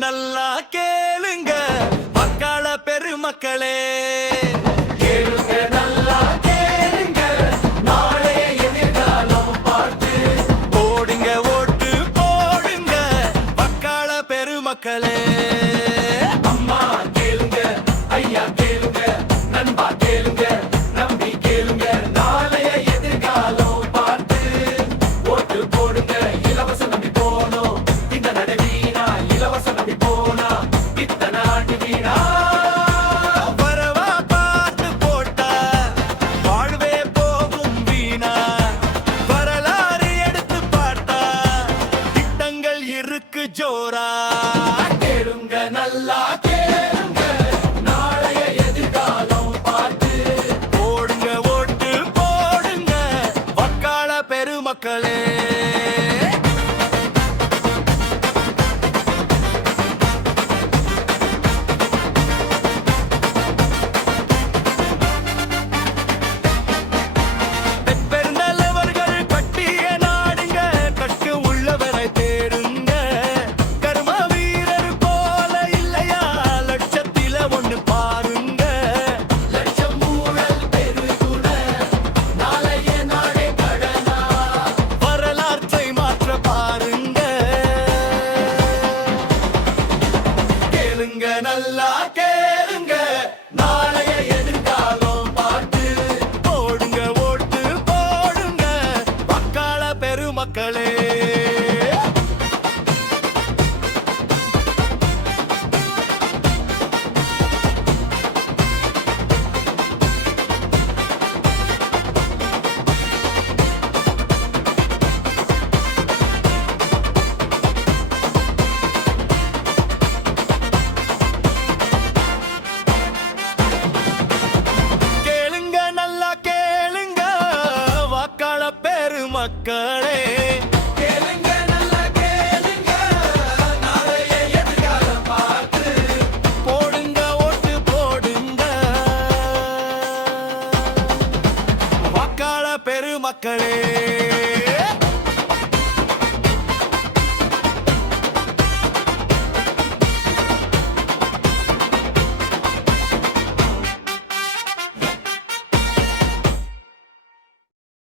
நல்லா கேளுங்க மக்கள பெருமக்களே, கேளுங்க நல்லா கேளுங்க, நாளைய எதிர்காலம் பார்த்து போடுங்க ஓட்டு போடுங்க மக்கள பெருமக்களே. அம்மா கேளுங்க, ஐயா கேளுங்க, நண்பா கேளுங்க, நம்பி கேளுங்க, நாளைய எதிர்காலம் பார்த்து ஓட்டு போடுங்க. இலவச நம்பி போனோம் இந்த நடுவீணா, இலவச நம்பி போனா இத்தனை ஆண்டு வீணா. வரவா பார்த்து போட்டா வாழ்வே போகும் வீணா, வரலாறு எடுத்து பார்த்தா திட்டங்கள் இருக்கு ஜோரா. கேளுங்க நல்லா கேளுங்க, நாளைய எதிர்காலம் பார்த்து போடுங்க ஓட்டு போடுங்க வக்காள பெருமக்களே. பெருந்தலைவர்கள் பட்டிய நாடுங்க, கட்டு உள்ளவரை தேடுங்க, கர்ம வீரர் போல இல்லையா லட்சத்தில ஒண்ணு பாருங்க. லட்சம் ஊழல் பெருகுட நாளைய நாடே கடனா, வரலாற்றை மாற்ற பாருங்க. கேளுங்க நல்லா கேளுங்க, நாளைய எதிர்காலம் பார்த்து போடுங்க ஓட்டு போடுங்க வக்காள பெருமக்களே. கேளுங்க நல்லா கேளுங்க வாக்காள பெருமக்களே.